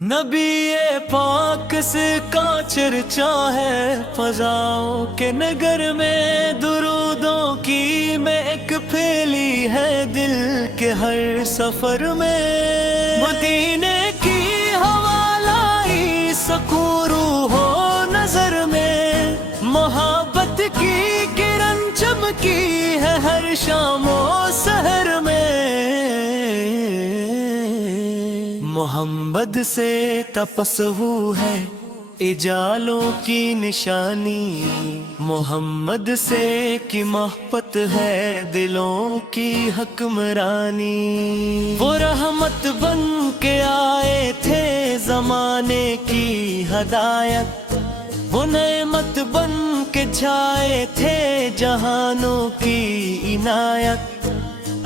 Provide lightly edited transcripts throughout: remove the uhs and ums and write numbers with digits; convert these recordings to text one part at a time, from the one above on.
نبی پاک سے کا چرچا ہے فضاؤں کے نگر میں، درودوں کی میں ایک پھیلی ہے دل کے ہر سفر میں۔ مدینے کی ہوا لائی سکون روح و نظر میں، محبت کی کرن چمکی ہے ہر شام و سحر میں۔ محمد سے تپسو ہے اجالوں کی نشانی، محمد سے کی محبت ہے دلوں کی حکمرانی۔ وہ رحمت بن کے آئے تھے زمانے کی ہدایت، وہ نعمت بن کے چھائے تھے جہانوں کی عنایت۔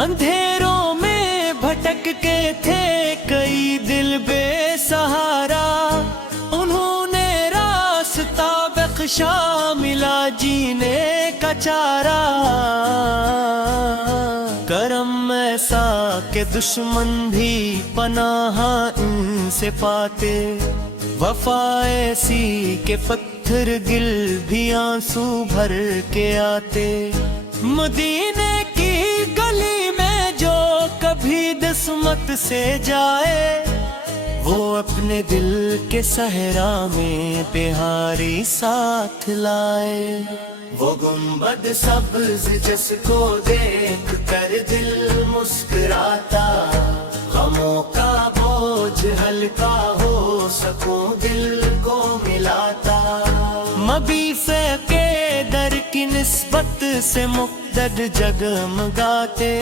اندھیروں میں بھٹک کے تھے کئی دل بے سہارا، انہوں نے راستہ بخشا، ملا جینے کا چارہ۔ کرم ایسا کہ دشمن بھی پناہ ان سے پاتے، وفا ایسی کہ پتھر گل بھی آنسو بھر کے آتے۔ مدینے کی گلی میں جو کبھی دسمت سے جائے، وہ اپنے دل کے صحرا میں بہاری ساتھ لائے۔ وہ گنبد سبز جس کو دیکھ کر دل مسکراتا، غموں کا بوجھ ہلکا ہو سکون دل کو ملاتا۔ مبیث کے در کی نسبت سے مقتد جگمگاتے،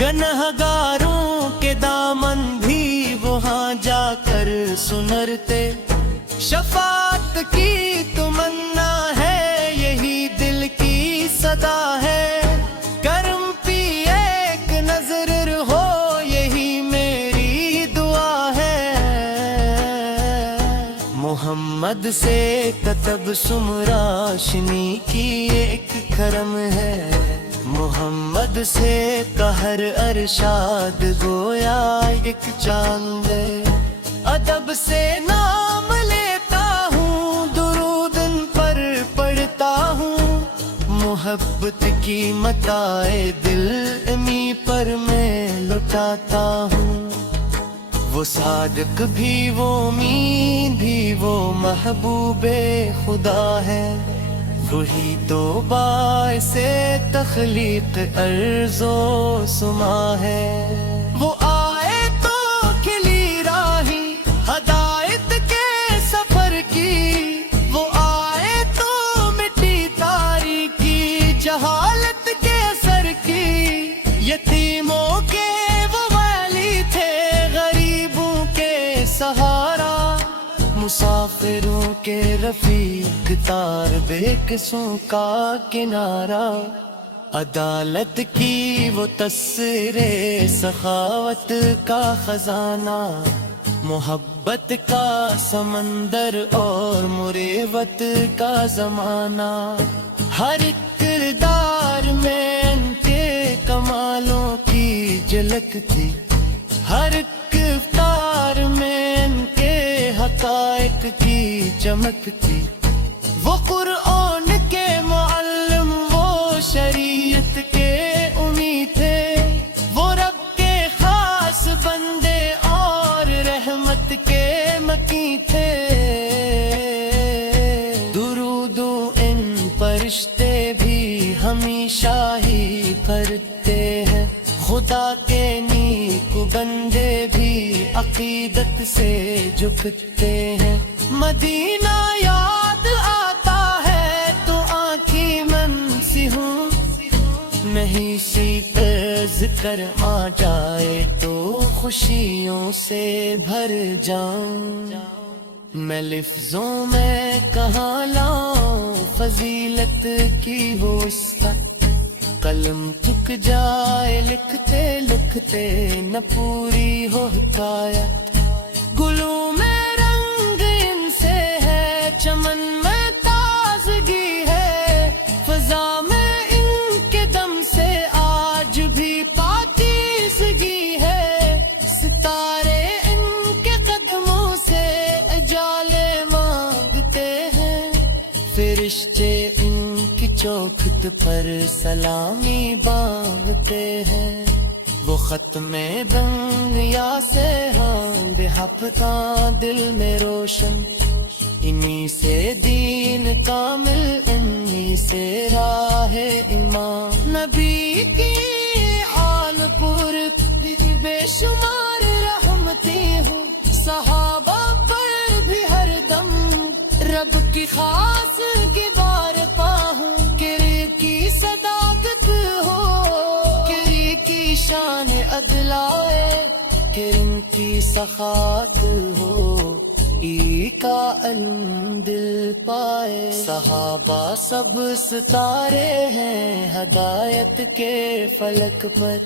گنہگاروں کے دامن بھی وہاں جا کر سنرتے۔ شفاعت کی تمنا ہے یہی دل کی صدا ہے، کرم پی ایک نظر رہو یہی میری دعا ہے۔ محمد سے کتب سمراشنی کی ایک کرم ہے، محمد سے کہر ارشاد گویا ایک چاند ہے۔ ادب سے نام لیتا ہوں، درود ان پر پڑھتا ہوں، محبت کی متاع دل امی پر میں لٹاتا ہوں۔ وہ صادق بھی وہ امید بھی وہ محبوب خدا ہے، وہی تو باعث تخلیق ارض و سما ہے۔ وہ آئے تو کھلی راہی ہدایت کے سفر کی، وہ آئے تو مٹی تاریکی جہالت کے سر کی۔ یتیموں کے وہ والی تھے، غریبوں کے سہارا، مسافروں کے رفیق، تار بے قصوں کا کنارہ۔ عدالت کی وہ تصویر، سخاوت کا خزانہ، محبت کا سمندر اور مروت کا زمانہ۔ ہر ایک کردار میں ان کے کمالوں کی جھلک تھی، ہر ایک افطار میں ان کے حقائق کی چمک تھی۔ وہ قرآن کے معلم، وہ شریعت کے امید تھے، وہ رب کے خاص بندے اور رحمت کے مکی تھے۔ درودو ان فرشتے بھی ہمیشہ ہی کرتے ہیں، خدا کے نیک بندے بھی عقیدت سے جھکتے ہیں۔ مدینہ یاد آتا ہے تو آنکھیں منسی ہوں، نہیں سی ذکر آ جائے تو خوشیوں سے بھر جاؤں۔ میں لفظوں میں کہاں لاؤں فضیلت کی وسعت، قلم تھک جائے لکھتے لکھتے نہ پوری ہو حکایت۔ گلوں میں رنگ ان سے ہے، چمن میں تازگی ہے، فضا میں ان کے دم سے آج بھی پاکیزگی ہے۔ ستارے ان کے قدموں فرشتے ان کی چوکھٹ پر سلامی باندھتے ہیں، وہ ختم دنیا سے ہاں بے ہفتہ دل میں روشن، انہی سے دین کامل، انہی سے راہ ایمان، نبی کی آل پر بے شمار رحمتیں ہوں، صحابہ پر بھی ہر دم رب کی خاص کی بار پاہوں، کرے کی صداقت ہو، کرے کی شان عدلائے، کرم کی سخاوت ہو، ای کا علم دل پائے، صحابہ سب ستارے ہیں ہدایت کے فلک پر،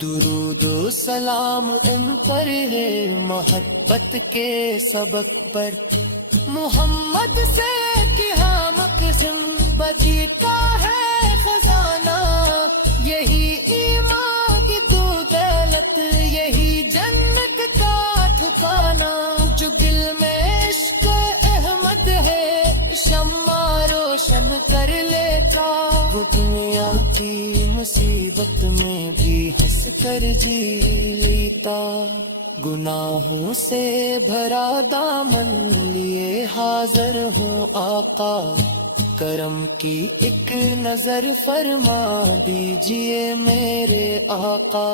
درود و سلام ان پر ہے محبت کے سبق پر، محمد سے کیا مقسم بجیتا ہے خزانہ، یہی ایمان کی تو دولت، یہی جنت کا ٹھکانہ، جو دل میں عشق احمد ہے شمع روشن کر لیتا، وہ دنیا کی مصیبت میں بھی ہنس کر جی لیتا، گناہوں سے بھرا دامن لیے حاضر ہوں آقا، کرم کی ایک نظر فرما دیجئے میرے آقا،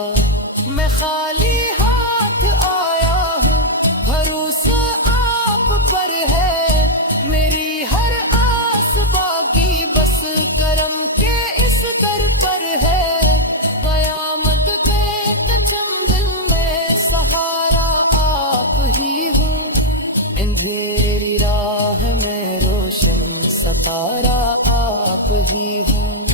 میں خالی ہاتھ آیا ہوں، بھروسہ آپ پر ہے، میری ہر آس باقی بس کرم کے اس در پر ہے، قیامت کے تجمل میں سہارا آپ ہی ہوں، اندھیری راہ میں روشن ستارہ آپ ہی ہوں،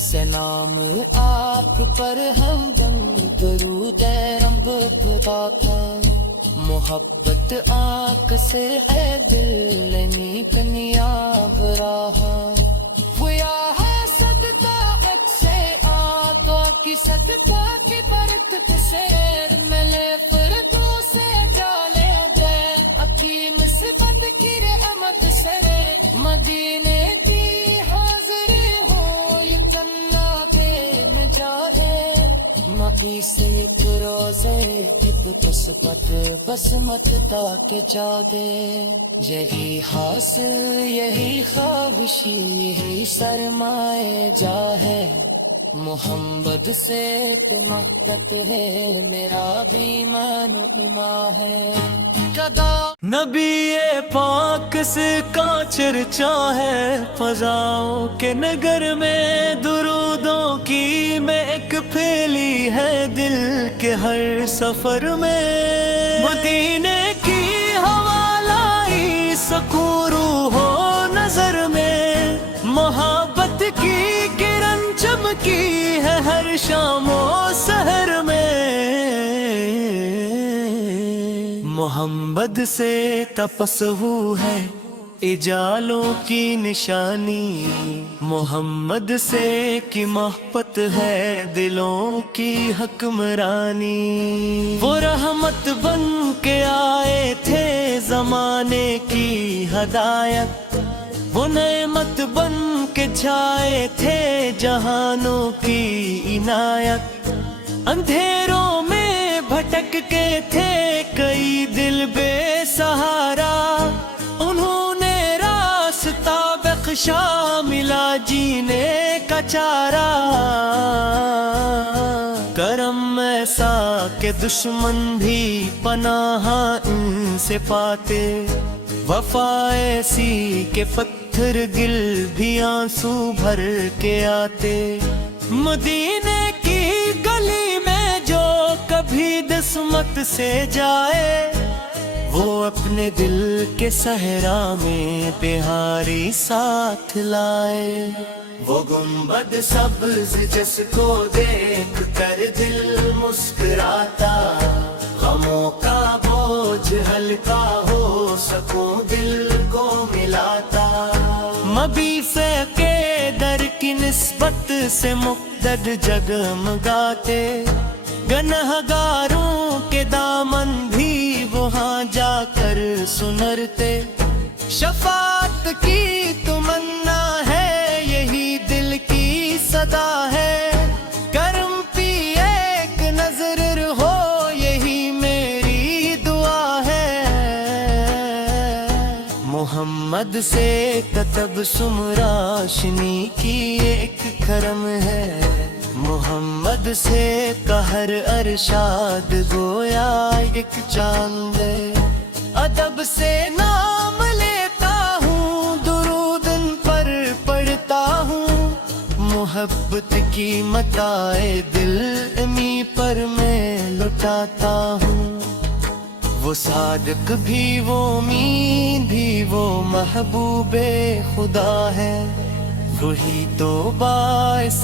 سلام آپ پر ہمدم درود رب خدا کا، محبت آنکھ سے ہے دل نیک نیاب راہاں، ہویا ہے صدقہ ایک سے آتوں کی صدقہ کی برکت سے، ملے فردوں سے جانے دے اکی مصبت کی رحمت سے، مدینے کی حاضری ہو یہ تنہا پہ میں جائے، مقی سے ایک روزے قسمت بسمت تاک جاگے، یہی حاصل یہی خواہشی یہی سرمائے جا ہے، محمد سے محبت ہے میرا بھی من و ایمان ہے، کدا نبی پاک سے کا چرچا ہے فضاؤں کے نگر میں، درودوں کی میں ایک پھیلی ہے دل کے ہر سفر میں، مدینے کی ہوا لائی سکون روح و نظر میں، محبت کی کرن چمکی ہے ہر شام و سحر میں، محمد سے تپسو ہے اجالوں کی نشانی، محمد سے کی محبت ہے دلوں کی حکمرانی، وہ رحمت بن کے آئے تھے زمانے کی ہدایت، وہ نعمت بن کے چھائے تھے جہانوں کی عنایت، اندھیروں میں بھٹک کے تھے کئی دل بے سہارا، انہوں نے راستہ بخشا ملا جینے کا چارہ، کرم ایسا کہ دشمن بھی پناہ ان سے پاتے، وفا ایسی کہ پتھر گل بھی آنسو بھر کے آتے، مدینے کی گلی میں جو کبھی دسمت سے جائے، وہ اپنے دل کے صحرا میں بہاری ساتھ لائے، وہ گنبد سبز جس کو دیکھ کر دل مسکراتا، غموں کا بوجھ ہلکا ہو سکون دل کو ملاتا، مبی سے کے در کی نسبت سے مقتد جگمگاتے، گنہگاروں کے دامن بھی وہاں جا کر سنرتے، شفاعت کی تمنا صدا ہے، کرم پی ایک نظر ہو یہی میری دعا ہے۔ محمد سے کتب سمراشنی کی ایک کرم ہے، محمد سے قہر ارشاد گویا ایک چاند ہے۔ ادب سے نام لیتا ہوں، درود ان پر پڑھتا ہوں، محبت کی متاع دل امی پر میں لٹاتا ہوں۔ وہ صادق بھی وہ امین بھی وہ محبوب خدا ہے، وہی تو باعث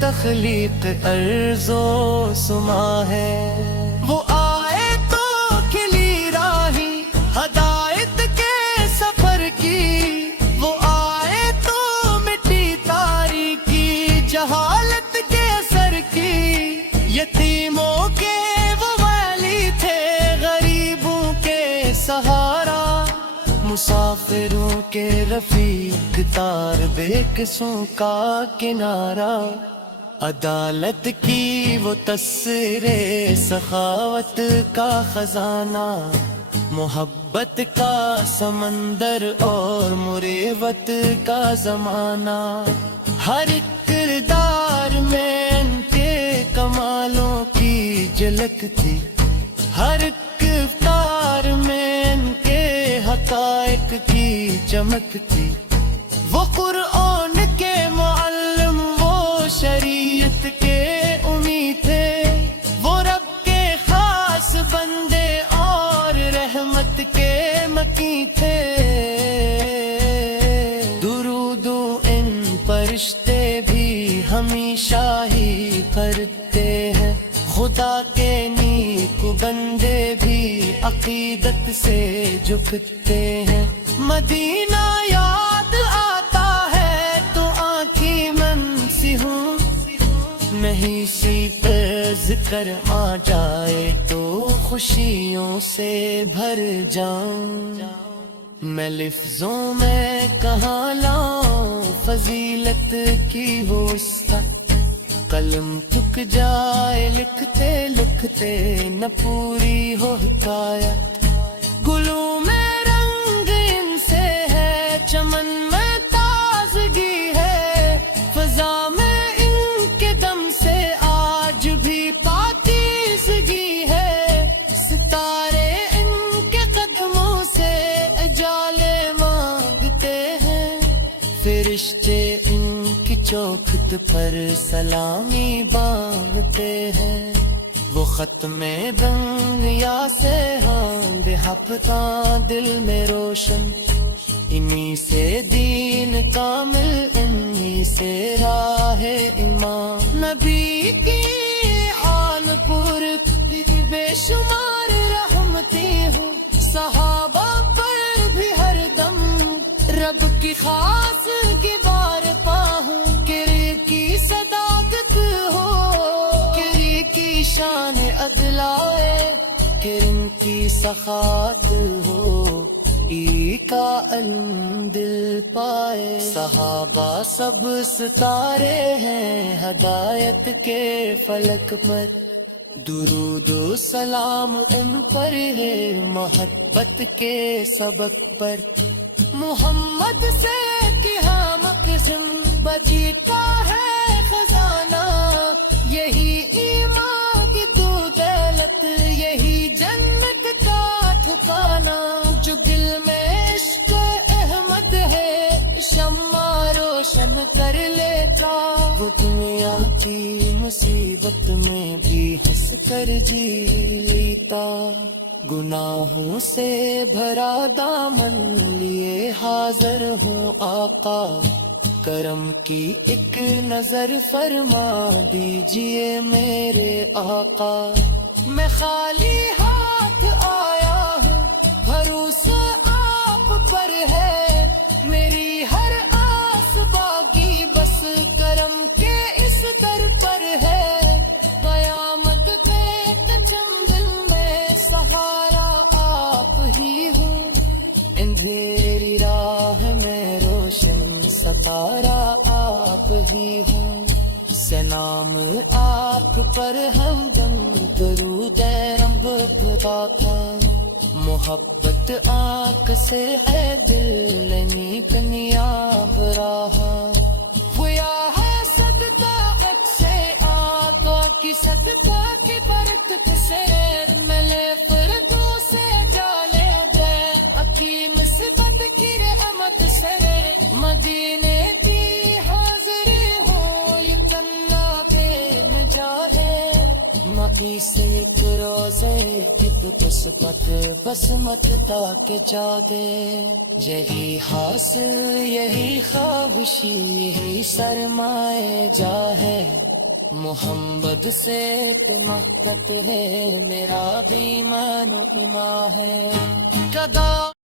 تخلیق ارض و سما ہے۔ وہ آئے تو کھلی راہی ہدایت کے سفر کی، وہ آئے تو مٹی تاریکی جہالت کے اثر کی، یتیموں کے وہ والی تھے غریبوں کے سہارا، مسافروں کے رفیق تار بے قصوں کا کنارہ، عدالت کی وہ تصویر سخاوت کا خزانہ، محبت کا سمندر اور مروت کا زمانہ، ہر ایک کردار میں ان کے کمالوں کی جھلک تھی، ہر ایک افطار میں ان کے حقائق کی چمک تھی۔ وہ قرآن کے معلم، وہ شریعت کے امید تھے، وہ رب کے خاص بندے اور رحمت کے مکی تھے۔ درود ان فرشتے بھی ہمیشہ ہی کرتے ہیں، خدا کے نیک بندے بھی عقیدت سے جھکتے ہیں۔ مدینہ یاد آتا ہے تو آنکھیں منسی ہوں، نہیں سی پہ ذکر آ جائے تو خوشیوں سے بھر جاؤں۔ میں لفظوں میں کہاں لاؤں فضیلت کی وسعت، قلم تھک جائے لکھتے لکھتے نہ پوری ہو حکایت۔ گلوں میں رنگ ان سے ہے، چمن میں تازگی ہے، فضا میں ان کے دم سے آج بھی پاکیزگی ہے، ستارے ان کے قدموں سے اجالے مانگتے ہیں، فرشتے ان کی چوکھٹ پر سلامی باندھتے ہیں۔ وہ ختم دنیا سے ہاں ہفتہ دل میں روشن، انہی سے دین کامل، انہی سے راہ ایمان، نبی کی آل پر بے شمار رحمتیں ہوں، صحابہ پر بھی ہر دم رب کی خاص کی بار پاہوں، کرے کی صداقت ہو، کرے کی شان عدلائے، کرم کی سخاوت ہو، ای کا علم دل پائے۔ صحابہ سب ستارے ہیں ہدایت کے فلک پر، درود و سلام ان پر ہے محبت کے سبق پر۔ محمد سے کیا مقسم بجیتا ہے خزانہ، یہی ایمان کی تو دولت، یہی جنت کا ٹھکانہ، جو دل میں عشق احمد ہے شمع روشن کر لیتا، وہ دنیا کی مصیبت میں بھی ہنس کر جی لیتا۔ گناہوں سے بھرا دامن لیے حاضر ہوں آقا، کرم کی ایک نظر فرما دیجئے میرے آقا۔ میں خالی ہاتھ آیا ہوں، بھروسہ آپ پر ہے، میری ہر آس باقی بس کرم کے اس در پر ہے۔ قیامت کے تجمل میں سہارا آپ ہی ہوں، اندھیری راہ میں روشن ستارہ آپ ہی ہوں۔ سے نام آپ پر ہمدم درود رب خدا کا محبت آنکھ سے ہے دل نی کنیا براہا ہویا ہے صدقہ ایک سے آتوا کی صدقہ کی برکت سے ملے فردو سے جانے دے اکی مصبت کی رحمت سے مدینے کی حاضری ہو یہ تنہ پہ نجاہے مقی سے ایک روزے قسمت بسمت تاک جا دے یہی حاصل یہی خواہشی یہی سرمائے جا ہے محمد سے محبت ہے میرا بھی من و ایمان ہے کدا